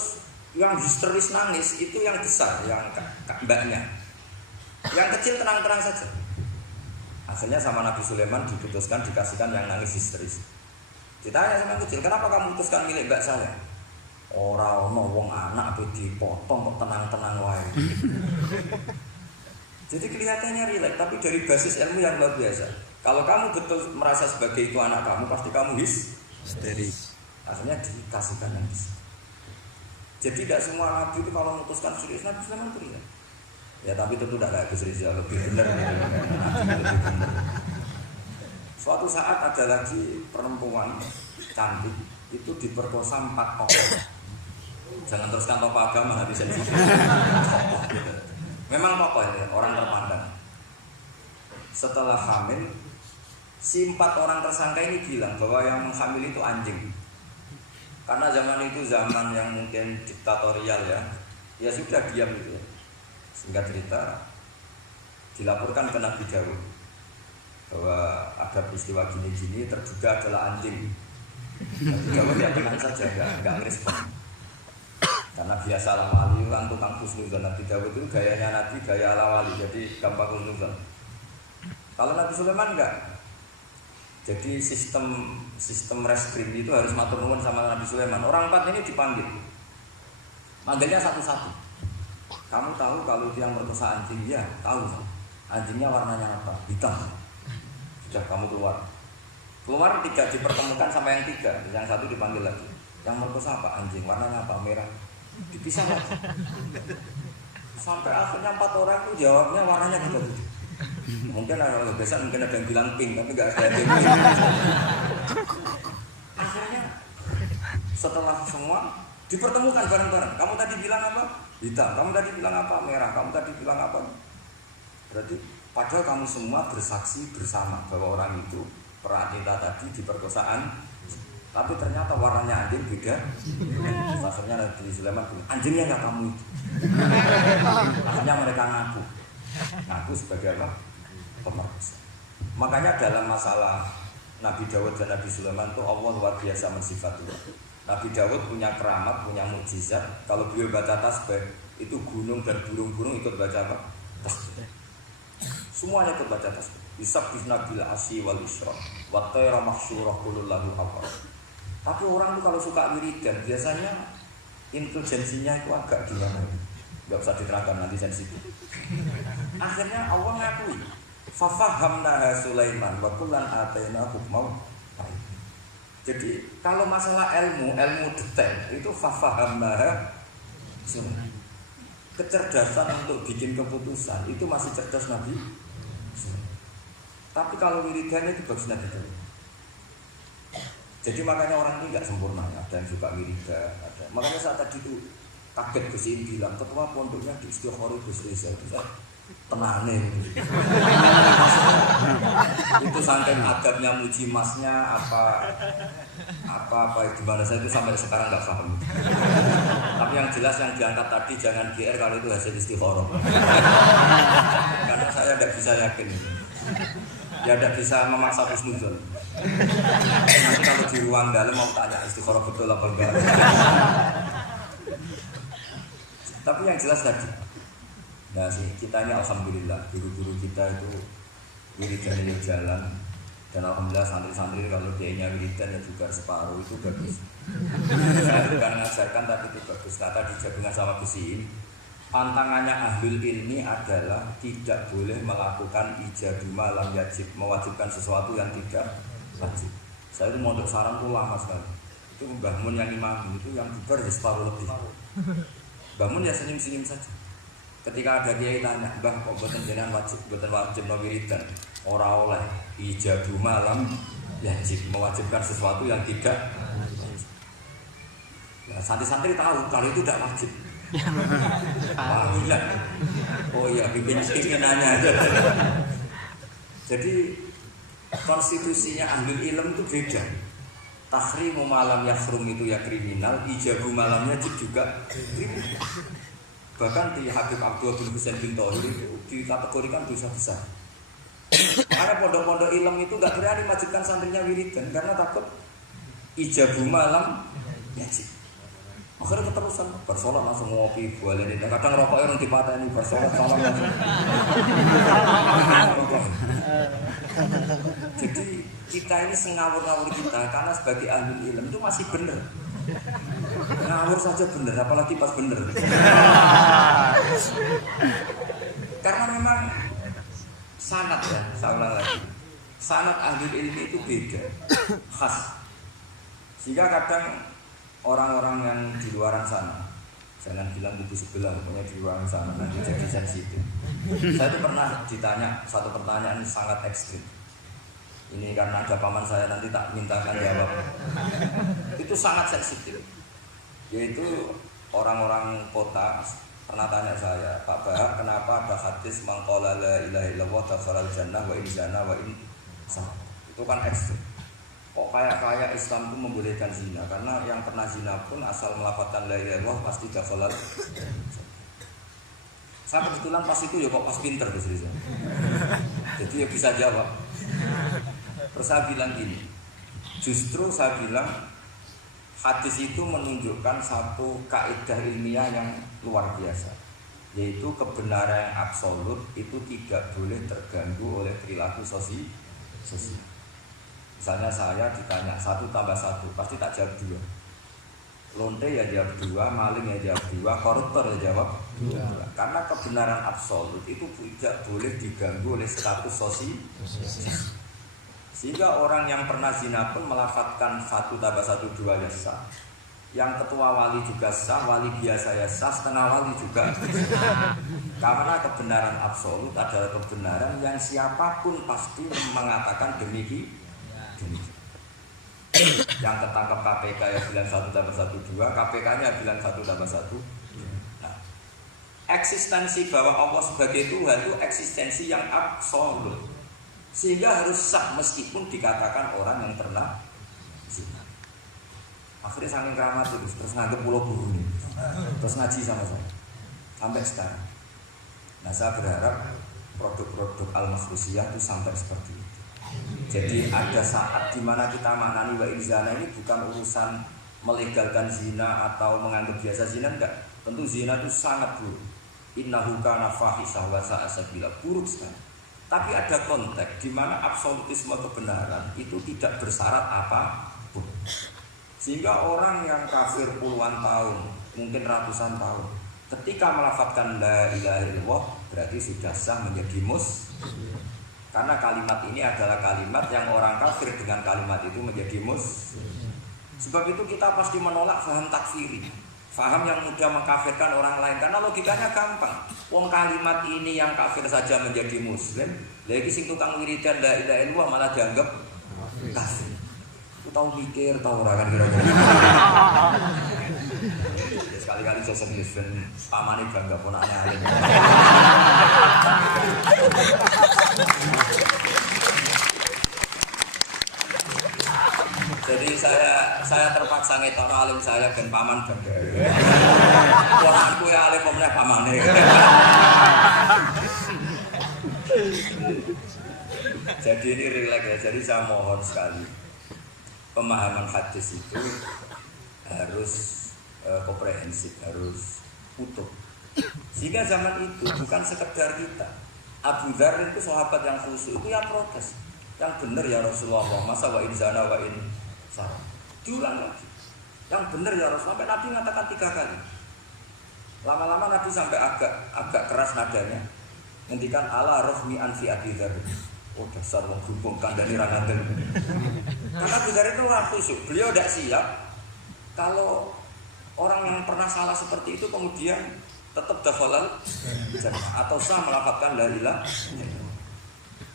yang histeris nangis itu yang besar, yang mbaknya. Yang kecil tenang-tenang saja. Akhirnya sama Nabi Sulaiman diputuskan dikasihkan yang nangis histeris. Ditanya sama yang kecil, kenapa kamu putuskan milik mbak saya? Orang wong anak apa dipotong kok tenang-tenang wae. Jadi kelihatannya rileks, tapi dari basis ilmu yang luar biasa. Kalau kamu betul merasa sebagai itu anak kamu, pasti kamu histeris. Akhirnya dikasihkan yang bisa. Jadi tidak semua nabi itu kalau memutuskan serius, Nabi Sulaiman itu rileks. Ya tapi tentu tidak kayak Gus Rizal, lebih benar gitu. Lebih benar. Suatu saat ada lagi perempuan cantik itu diperkosa 4 tokoh. Jangan teruskan tokoh agama, nanti saya Memang tokoh ya, orang terpandang. Setelah hamil Si 4 orang tersangka ini bilang bahwa yang menghamil itu anjing. Karena zaman itu zaman yang mungkin diktatorial ya. Ya sudah diam gitu. Singkat cerita dilaporkan ke Nabi Dawud bahwa ada peristiwa gini-gini terduga adalah anjing. Nabi Dawud ya tenang saja, enggak ngerespon. Karena biasalah wali kan tukang husnuzon. Nabi Dawud itu gayanya Nabi, gaya ala wali, jadi gampang husnuzon. Kalau Nabi Sulaiman enggak. Jadi sistem reskrim itu harus matur nuwun sama Nabi Sulaiman. Orang 4 ini dipanggil. Manggilnya satu-satu. Kamu tahu kalau dia merkosa anjing? Ya, tahu. Anjingnya warnanya apa? Hitam. Sudah kamu keluar. Keluar 3 dipertemukan sama yang 3. Yang 1 dipanggil lagi. Yang merkosa apa? Anjing. Warnanya apa? Merah. Dipisah lagi. Sampai akhirnya 4 orang itu jawabnya warnanya beda-beda. Mungkin kalau biasa mungkin ada yang bilang pink, tapi nggak ada yang pink. Akhirnya setelah semua dipertemukan bareng-bareng. Kamu tadi bilang apa? Hitam. Kamu tadi bilang apa? Merah. Kamu tadi bilang apa? Berarti padahal kamu semua bersaksi bersama bahwa orang itu peranita tadi diperkosaan, tapi ternyata warnanya anjing beda. Akhirnya Nabi Sulaiman bilang, anjingnya nggak kamu itu. Akhirnya mereka ngaku sebagai apa? Pemerkosa. Makanya dalam masalah Nabi Dawud dan Nabi Sulaiman itu Allah luar biasa mensifati. Nabi Dawud punya keramat, punya mukjizat. Kalau beliau baca tasbih, itu gunung dan burung-burung ikut baca apa? Tasbih. Semuanya ikut baca tasbih. Yusabbihuna bil asyi wal isyraq wa tayra mahsyurah kullu lahu awwal. Tapi orang itu kalau suka wiridan biasanya intelijensinya itu agak gimana? Enggak usah diterangkan, nanti sensitif. Akhirnya Allah ngakui, fafahamnaha Sulaiman wa kullan ataina hukman. Jadi kalau masalah ilmu detail itu fafahamnaha Sulaiman. Kecerdasan untuk bikin keputusan itu masih cerdas Nabi Sulaiman. Tapi kalau wiridannya itu bagus Nabi Dawud. Jadi makanya orang ini nggak sempurna, ada yang suka wiridan, ada. Makanya saat tadi itu kaget Gus Iin bilang ketua pondoknya di Istiqoroh Gus Reza itu saya tenane itu saking adabnya muji masnya apa gimana saya itu sampai sekarang nggak paham. Tapi yang jelas yang diangkat tadi jangan GR kalau itu hasil Istiqoroh. Karena saya tidak bisa yakin itu. Ya tidak bisa memaksa husnuzon. Nanti kalau di ruang dalam mau tanya Istiqoroh betul apa enggak. Tapi yang jelas tadi, nah sih kita ini alhamdulillah guru-guru kita itu wiridan jalan, dan alhamdulillah santri-santri kalau dia wiridan ya juga separuh itu bagus. Saya bukan mengajarkan tapi itu bagus. Kata digabungan sama Gus Iin, pantangannya ahlul ilmi adalah tidak boleh melakukan ijabu malam yajib, mewajibkan sesuatu yang tidak wajib. Saya itu mondok sarang itu lama sekali. Itu Mbah Mun yang imam itu yang bubar ya separuh lebih. Bangun ya senyum-senyum saja. Ketika ada kiai tanya, Mbah kok boten jenengan wajib no wiridan? Ora oleh ijabu malam wajib, mewajibkan sesuatu yang tidak wajib. Nah, santri-santri tahu kalau itu tidak wajib. Oh iya, pimpinannya aja. Jadi konstitusinya ahlul ilm itu beda. Tahrimu malam yahrum itu ya kriminal, ijabu malam yajib juga kriminal. Bahkan di Habib Abdul bin Husain bin Thohir itu dikategorikan dosa besar. Karena pondok-pondok ilmu itu nggak berani wajibkan santrinya wiridan karena takut ijabu malam yajib. Akhirnya keterusan bersolat langsung ngopi boleh ini. Kadang rokoknya orang dipatahin bersolat langsung. Jadi kita ini sengawur-ngawur kita karena sebagai ahli ilmu itu masih benar. Ngawur saja benar, apalagi pas benar. Karena memang sanad ya, saya ulang lagi. Sanad ahli ilmu itu beda, khas. Sehingga kadang orang-orang yang di luaran sana, jangan bilang buku sebelah, pokoknya di luaran sana nanti jadi sensitif. Saya itu pernah ditanya satu pertanyaan sangat ekstrim. Ini karena ada paman saya nanti tak mintakan jawab. Itu sangat sensitif. Yaitu orang-orang kota pernah tanya saya, Pak Bahak, kenapa ada hadis mangqala la ilaha illallah dakhalal jannah wa in zana wa in sah. Itu kan ekstrim. Kok kayak Islam itu membolehkan zina? Karena yang pernah zina pun asal melafalkan la ilaha illallah pasti dakhalal. Saya kebetulan pas itu ya kok pas pinter Gus Rizal. Jadi ya bisa jawab. Terus saya bilang gini, justru saya bilang hadis itu menunjukkan satu kaidah ilmiah yang luar biasa, yaitu kebenaran yang absolut itu tidak boleh terganggu oleh perilaku sosial. Misalnya saya ditanya 1 tambah 1 pasti tak jawab 2. Lonte ya jawab 2, maling ya jawab 2, koruptor ya jawab 2. Karena kebenaran absolut itu tidak boleh diganggu oleh status sosial. Sehingga orang yang pernah zina pun melafadzkan 1 tambah 1 2 ya sah. Yang ketua wali juga sah, wali biasa ya sah, setengah wali juga. Karena kebenaran absolut adalah kebenaran yang siapapun pasti mengatakan demikian. Yang ketangkap KPK ya bilang 1 tambah 1 2, KPK-nya bilang 1 tambah 1. Nah, eksistensi bahwa Allah sebagai Tuhan itu eksistensi yang absolut, sehingga harus sah meskipun dikatakan orang yang pernah zina. Akhirnya saking keramat itu terus nganggep pulau guru nih, terus ngaji sama saya sampai sekarang. Nah, saya berharap produk-produk al-makhrusiyah itu sampai seperti itu. Jadi ada saat dimana kita maknani wa zina ini bukan urusan melegalkan zina atau menganggap biasa zina, enggak. Tentu zina itu sangat buruk. Innahu kana fahisah wa sa'a sabila, buruk sekali. Tapi ada konteks dimana absolutisme kebenaran itu tidak bersyarat apapun. Sehingga orang yang kafir puluhan tahun, mungkin ratusan tahun, ketika melafadzkan la ilaha illallah berarti sudah sah menjadi muslim. Karena kalimat ini adalah kalimat yang orang kafir dengan kalimat itu menjadi muslim. Sebab itu kita pasti menolak faham takfiri, faham yang mudah mengkafirkan orang lain. Karena logikanya gampang. Wong kalimat ini yang kafir saja menjadi muslim, lagi sing tukang wiridan la ilaha illallah malah dianggap kafir. Aku tahu mikir, tahu orang kan kira-kira. Sekali-kali saya serius dan pamane bangga pun aneh-aneh. Jadi saya terpaksa ngetono alim saya dan paman bangga. Orangku ya alim pemenang pamane. Jadi ini rileks ya. Jadi saya mohon sekali pemahaman hadis itu harus komprehensif, harus utuh. Sehingga zaman itu bukan sekedar kita. Abu Dzar itu sahabat yang khusyuk itu ya protes. Yang benar ya Rasulullah, masa wa in zana wa in sarah. Diulang lagi. Yang benar ya Rasulullah, sampai Nabi mengatakan 3 kali. Lama-lama Nabi sampai agak keras nadanya. Ngendikan ala rohmi anfi Abi Dzar. Oh dasar wong gumpung kandhane ra ngandel. Karena Abu Dzar itu orang khusyuk. Beliau tidak siap kalau orang yang pernah salah seperti itu kemudian tetap dakhalal atau sah melafadzkan la ilaha.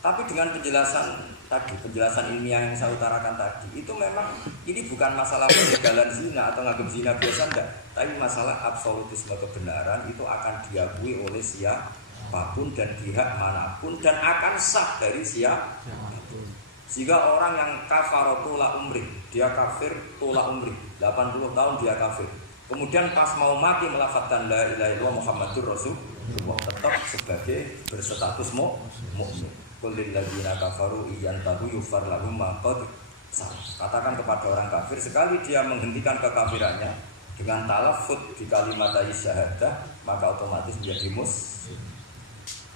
Tapi dengan penjelasan ilmiah yang saya utarakan tadi, itu memang ini bukan masalah pelegalan zina atau nganggap zina biasa enggak, tapi masalah absolutisme kebenaran itu akan diakui oleh siapapun dan pihak manapun dan akan sah dari siapapun. Sehingga orang yang kafar tula umri, dia kafir tula umri, 80 tahun dia kafir. Kemudian pas mau mati melafadzkan la ilaha illallah Muhammadur Rasulullah, tetap sebagai berstatus mukmin. Qul lil ladzina kafaru iyantahu yufar lahum ma qad salaf. Katakan kepada orang kafir sekali dia menghentikan kekafirannya dengan talaffuz di kalimat syahadah, maka otomatis menjadi muslim.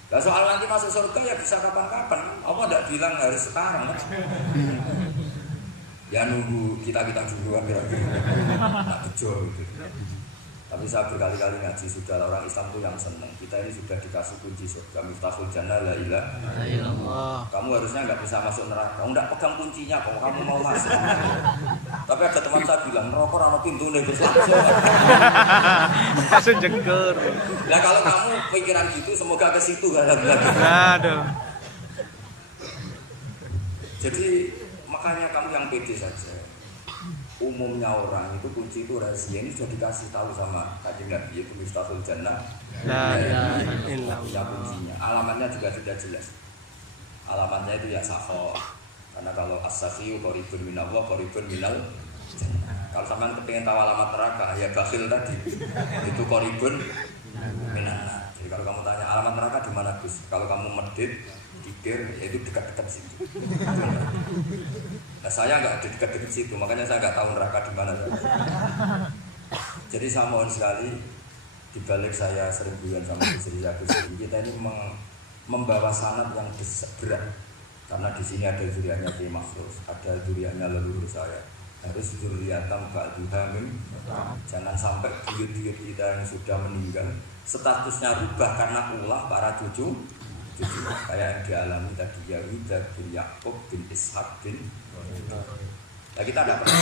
Nah, soal nanti masuk surga ya bisa kapan-kapan. Allah tidak bilang harus sekarang kan? Ya nunggu kita duluan kira-kira. Nah, bejo gitu. Tapi saya berkali-kali ngaji sudah orang Islam itu yang senang. Kita ini sudah dikasih kunci surga, miftahul jannah la ilaha illallah. Kamu harusnya nggak bisa masuk neraka. Kamu nggak pegang kuncinya, kalau kamu mau masuk. Tapi ada teman saya bilang neraka ora ono pintune Gus langsung. Langsung jengker. Nah kalau kamu pikiran gitu semoga ke situ Aduh. Jadi makanya kamu yang pede saja. Umumnya orang itu kunci itu rahasia ini sudah dikasih tahu sama Kanjeng Nabi, itu miftahul jannah. La ilaha illallah. Ya kuncinya. Alamatnya juga sudah jelas. Alamatnya itu ya safo. Karena kalau as-sakhiyu qaribun minallah qaribun minal jannah. Kalau sampean kepengin tahu alamat neraka ya bakhil tadi. Itu qaribun minannar. Jadi kalau kamu tanya alamat neraka di mana Gus? Kalau kamu medit pikir ya itu dekat-dekat situ. Nah saya nggak dekat-dekat situ, makanya saya nggak tahu neraka di mana. Jadi saya mohon sekali, dibalik saya sering guyon sama istri saya, kita ini membawa sanad yang berat. Karena di sini ada zuriatnya Ki Mahfuz, ada zuriatnya leluhur saya. Harus zuriatan ba'duha min. Jangan sampai buyut-buyut kita yang sudah meninggal statusnya rubah karena ulah para cucu kayak yang dialami tadi Yahuda bin Yakub bin Ishak bin. Nah, kita tidak pernah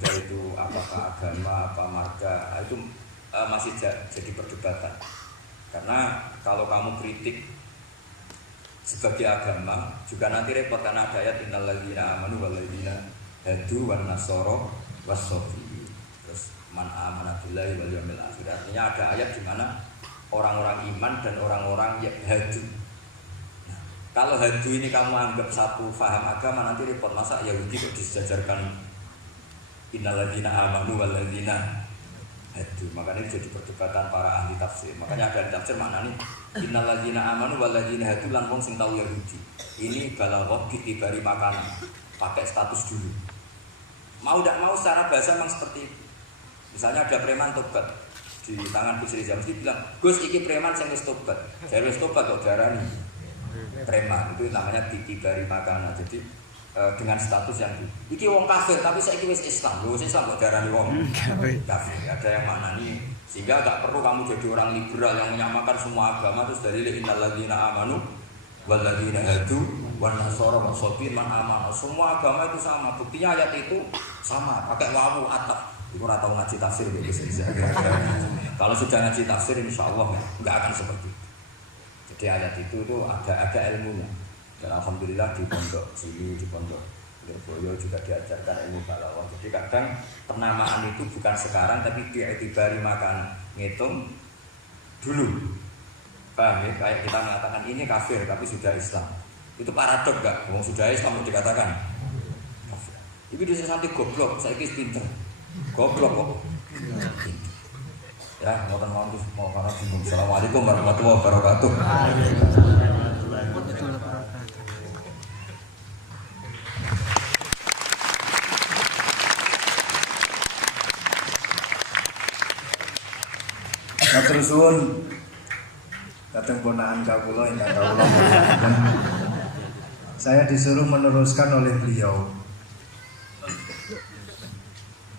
tahu itu apakah agama, apa marga, itu masih jadi perdebatan. Karena kalau kamu kritik sebagai agama juga nanti repot karena ada ayat innal ladzina amanu wal ladzina hadu wan nasara was-safi. Terus man amana billahi wal yaumil akhir. Artinya ada ayat di mana orang-orang iman dan orang-orang yang hadu. Nah, kalau hadu ini kamu anggap satu faham agama nanti repot. Masa Yahudi kok disejajarkan innal ladzina amanu wal ladzina hadu. Makanya jadi perdebatan para ahli tafsir. Makanya ada ahli tafsir maknanya innal ladzina amanu wal ladzina hadu lan wong sing tau Yahudi. Ini balaghah ditibari makanan, pakai status dulu. Mau tidak mau secara bahasa memang seperti itu. Misalnya ada preman tobat di tangan Gus Rizal mesti bilang, "Gus iki preman sing wis tobat." Saya wis tobat kok darani preman. Itu namanya ditibari makanan. Jadi dengan status yang iki wong kafir tapi saiki wis Islam. Lho wis Islam kok darani wong kafir. Ada yang maknani sehingga enggak perlu kamu jadi orang liberal yang menyamakan semua agama terus dari innal ladzina amanu wal ladzina hadu wan nasara was-sabi man amana. Semua agama itu sama. Buktinya ayat itu sama, pakai wawu ataf. Iku ora tau ngaji tafsir gitu. Kalau sudah ngaji tafsir insyaallah enggak akan seperti itu. Jadi ayat itu tuh ada ilmunya. Dan alhamdulillah di pondok sini, di pondok Lirboyo juga diajarkan ilmu balaghah. Jadi kadang penamaan itu bukan sekarang tapi diitibari makan ngitung dulu. Paham ya? Kayak kita mengatakan ini kafir tapi sudah Islam. Itu paradok gak? Wong sudah Islam dikatakan kafir. Itu bisa sampai goblok, saiki pinter. Goblok kok. Ya, ngoten mawon mau karena bingung. Assalamualaikum warahmatullahi wabarakatuh. Terus kateng ponaan kawula ingkang kawula mulyakaken. Saya disuruh meneruskan oleh beliau.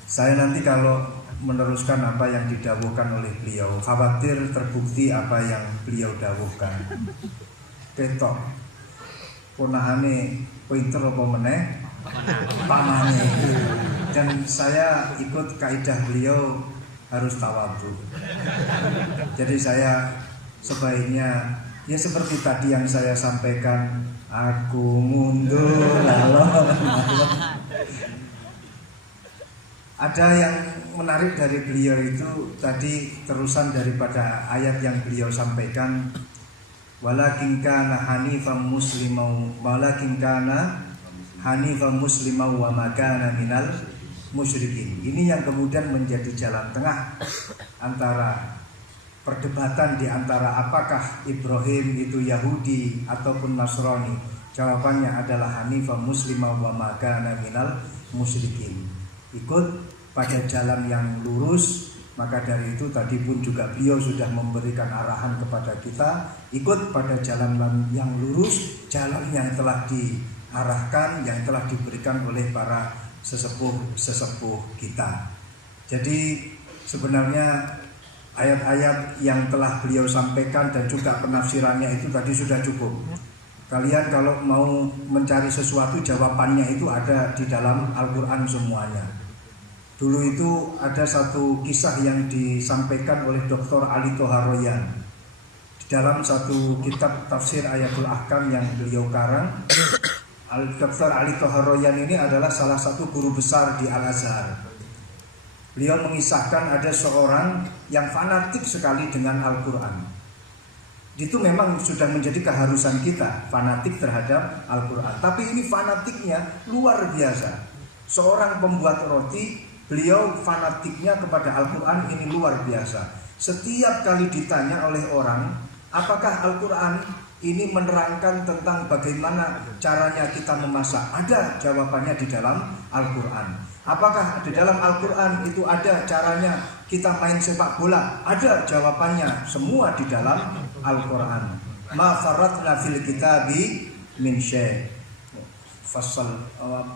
Saya nanti kalau meneruskan apa yang didawuhkan oleh beliau, khawatir terbukti apa yang beliau dawuhkan. Ketok ponahane pinter apa meneh pamane. Dan saya ikut kaidah beliau harus tawadhu. Jadi saya sebaiknya ya seperti tadi yang saya sampaikan, aku mundur lalu. Ada yang menarik dari beliau itu tadi terusan daripada ayat yang beliau sampaikan, walakin kana hanifan muslimau wa ma kana minal musyrikin. Ini yang kemudian menjadi jalan tengah antara perdebatan di antara apakah Ibrahim itu Yahudi ataupun Nasrani. Jawabannya adalah hanifan muslimah wa ma kana minal musyrikin. Ikut pada jalan yang lurus. Maka dari itu tadi pun juga beliau sudah memberikan arahan kepada kita, ikut pada jalan yang lurus, jalan yang telah diarahkan, yang telah diberikan oleh para sesepuh kita. Jadi sebenarnya ayat-ayat yang telah beliau sampaikan dan juga penafsirannya itu tadi sudah cukup. Kalian kalau mau mencari sesuatu jawabannya itu ada di dalam Al-Quran semuanya. Dulu itu ada satu kisah yang disampaikan oleh Dr. Ali Toharoyan di dalam satu kitab tafsir Ayatul Ahkam yang beliau karang. Dr. Ali Toharoyan ini adalah salah satu guru besar di Al-Azhar. Beliau mengisahkan ada seorang yang fanatik sekali dengan Al-Quran. Itu memang sudah menjadi keharusan kita, fanatik terhadap Al-Quran. Tapi ini fanatiknya luar biasa. Seorang pembuat roti, beliau fanatiknya kepada Al-Quran ini luar biasa. Setiap kali ditanya oleh orang, apakah Al-Quran ini menerangkan tentang bagaimana caranya kita memasak, ada jawabannya di dalam Al-Quran. Apakah di dalam Al-Quran itu ada caranya kita main sepak bola, ada jawabannya, semua di dalam Al-Quran. Ma farratna fil kitabi min syai'.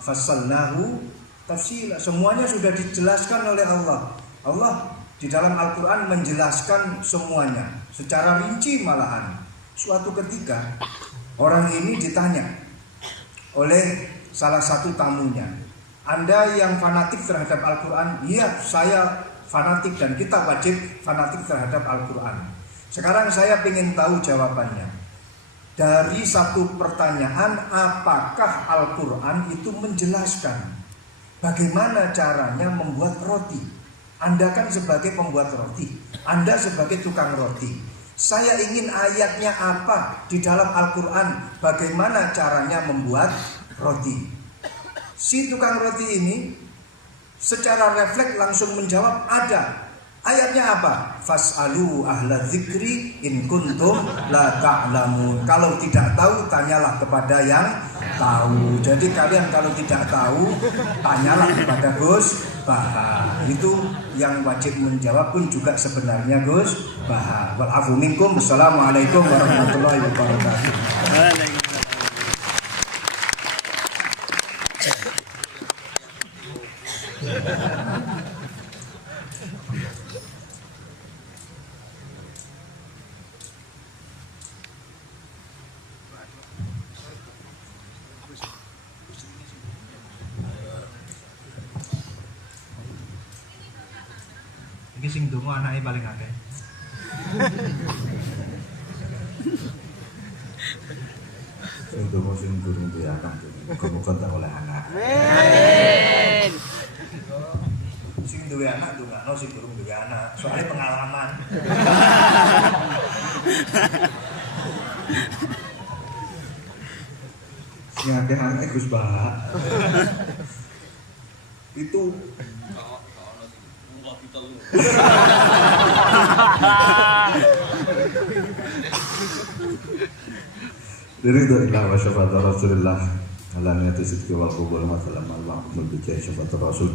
Fassalnahu tafsila. Semuanya sudah dijelaskan oleh Allah. Allah di dalam Al-Quran menjelaskan semuanya secara rinci malahan. Suatu ketika orang ini ditanya oleh salah satu tamunya, Anda yang fanatik terhadap Al-Quran? Iya, saya fanatik dan kita wajib fanatik terhadap Al-Quran. Sekarang saya ingin tahu jawabannya. Dari satu pertanyaan, apakah Al-Quran itu menjelaskan bagaimana caranya membuat roti? Anda kan sebagai pembuat roti, Anda sebagai tukang roti. Saya ingin ayatnya apa di dalam Al-Quran, bagaimana caranya membuat roti. Si tukang roti ini secara refleks langsung menjawab, ada. Ayatnya apa? Fas'alu ahla dzikri in kuntum la ta'lamun. Kalau tidak tahu, tanyalah kepada yang tahu. Jadi kalian kalau tidak tahu, tanyalah kepada Gus Baha. Itu yang wajib menjawab pun juga sebenarnya Gus Baha. Wal afu minkum. Assalamualaikum warahmatullahi wabarakatuh. Iki sing dongo anake paling akeh. Sing dongo sing durung duwe anak, muga-muga tak oleh anak. Amin. Sing duwe anak ndongakno sing durung duwe anak, soalnya pengalaman. Sing akeh anake Gus Baha. Itu Ridho ilah wa syafat Rasulullah ala niyati sidqi wal qubul wa salam al-mahmud bi jahi syafat Rasul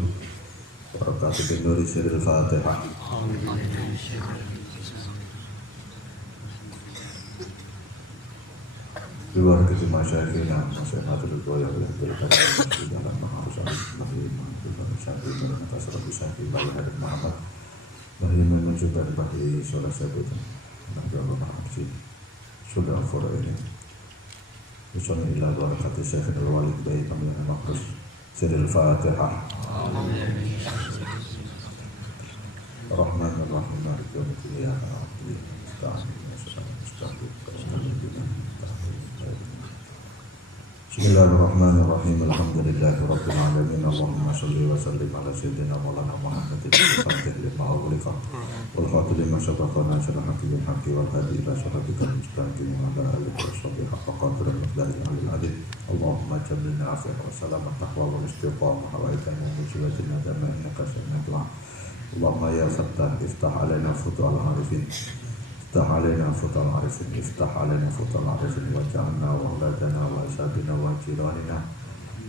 barakatuh bin nuri sirril Fatihah. Luar kecil masyarakatnya masyarakat goyah oleh berkat di dalam maharusan mahir masyarakat dalam atas Rabu Syahid Bayi Hadid Muhammad Bahaya mencoba bagi sholat sahabat Nabi Allah Mahamsi Sudah fura ini Bismillah barakatuh Syekh al-Walid Bayi Pemilihan Makrus Siril Fatihah Rahman Ar-Rahim Malik Yawmiddin Ya Rabbi Bismillahirrahmanirrahim. Alhamdulillahi rabbil alamin. Allahumma shalli wa sallim ala sayyidina Maulana Muhammadin al-Fatih lima ughliqa wal khatim lima sabaqa nasrul haqqi bil haqqi wal hadi ila siratikal mustaqim wa ala alihi wa sahbihi haqqa qadrihi wa miqdarihi al-'azim. Allahumma jannibna afiyyah wa salamat taqwa wal istiqamah wa itamam mujibatina dama innaka sami'ud du'a. Allahumma ya fattah iftah alaina futuhal arifin. افتح علينا فتح العارفين افتح علينا فتح العارفين واجعلنا واولادنا واساتذتنا وجيراننا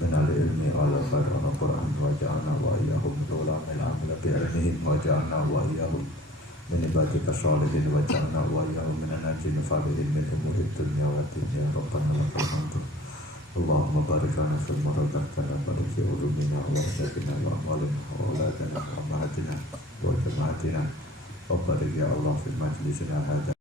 من العلم على خير القران واجعلنا واياهم من العلماء العامل بعلمهم واجعلنا واياهم من عبادك الصالحين واجعلنا واياهم من الناجين الفائزين من امور الدنيا والدين يا ربنا لك الحمد. اللهم بارك لنا في المرضى بارك في علومنا وارزقنا واعمالنا واولادنا وامهاتنا وجماعتنا وبارك يا الله في مجلسنا هذا